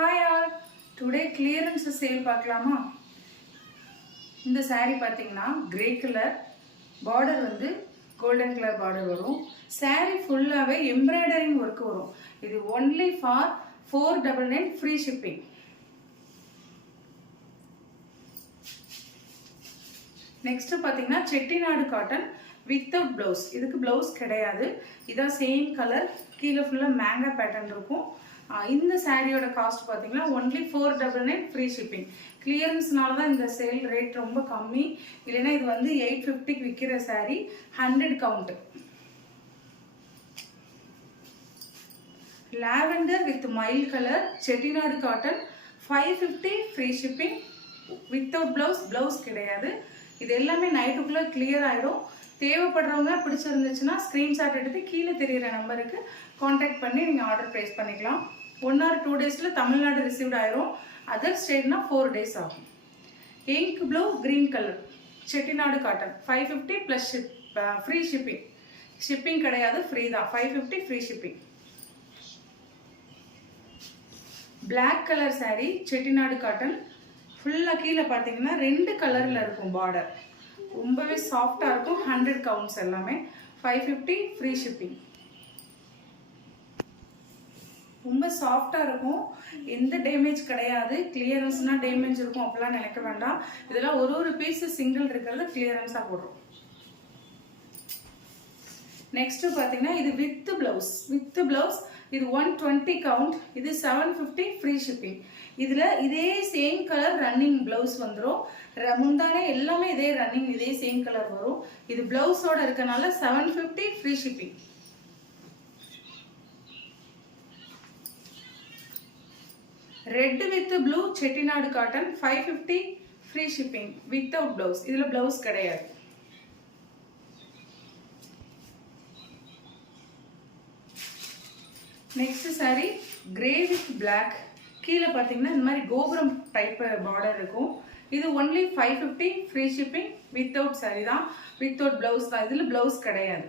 Hi all, today clearance sale பார்க்கலாமா? இந்த saree பார்த்தீங்கன்னா grey color border வந்து golden color border வரும். saree ஃபுல்லாவே embroidering work வரும். இது only for 499 free shipping. Next பார்த்தீங்கன்னா செட்டிநாடு காட்டன் without blouse. இதுக்கு blouse கிடையாது. இதா same color கீழ ஃபுல்லா manga pattern இருக்கும். இந்த சாரியோட காஸ்ட் பார்த்தீங்கன்னா only 499 ஃப்ரீ ஷிப்பிங். கிளியரன்ஸ்னால தான் இந்த சேல் ரேட் ரொம்ப கம்மி. இல்லைன்னா இது வந்து 850க்கு விற்கிற sorry 100 count. Lavender with mile colour Chettinad cotton 550 free shipping without blouse. Blouse கிடையாது. இது எல்லாமே நைட்டுக்குள்ளே கிளியர் ஆகிடும். தேவைப்படுறவங்க பிடிச்சிருந்துச்சுன்னா ஸ்க்ரீன்ஷாட் எடுத்து கீழே தெரிகிற நம்பருக்கு காண்டாக்ட் பண்ணி நீங்கள் ஆர்டர் ப்ளேஸ் பண்ணிக்கலாம். 1 or 2 டேஸில் தமிழ்நாடு ரிசீவ்ட் ஆயிரும். அதர் ஸ்டேட்னா 4 டேஸ் ஆகும். Ink blue green colour Chettinad cotton 550 plus free shipping. Shipping கிடையாது, ஃப்ரீ தான். 550 free shipping. Black colour sari Chettinad cotton ஃபுல்லாக கீழே பார்த்தீங்கன்னா 2 கலரில் இருக்கும் பார்டர். ரொம்பவே சாஃப்டாக இருக்கும். 100 கவுண்ட்ஸ் எல்லாமே 550 ஃப்ரீ ஷிப்பிங். ரொம்ப சாஃப்டாக இருக்கும். எந்த டேமேஜ் கிடையாது. கிளியரன்ஸ்னால் டேமேஜ் இருக்கும் அப்படிலாம் நினைக்க வேண்டாம். இதெல்லாம் ஒரு பீஸ் சிங்கிள் இருக்கிறது கிளியரன்ஸாக போடுறோம். நெக்ஸ்ட்டு பார்த்தீங்கன்னா இது வித் ப்ளவுஸ். இது 120 கவுண்ட். இது 750 ஃப்ரீ ஷிப்பிங். இதில் இதே சேம் கலர் ரன்னிங் ப்ளவுஸ் வந்துடும். முந்தானே எல்லாமே இதே ரன்னிங் இதே சேம் கலர் வரும். இது ப்ளவுஸோட இருக்கனால 750 free shipping. Red with blue Chettinad cotton 550 free shipping without blouse. இதில் பிளவுஸ் கிடையாது. Next sari grey with black. கீழே பார்த்தீங்கன்னா இந்த மாதிரி கோபுரம் டைப் பார்டர் இருக்கும். இது only 550 free shipping without sari தான். வித்தவுட் பிளவுஸ் தான். இதில் பிளவுஸ் கிடையாது.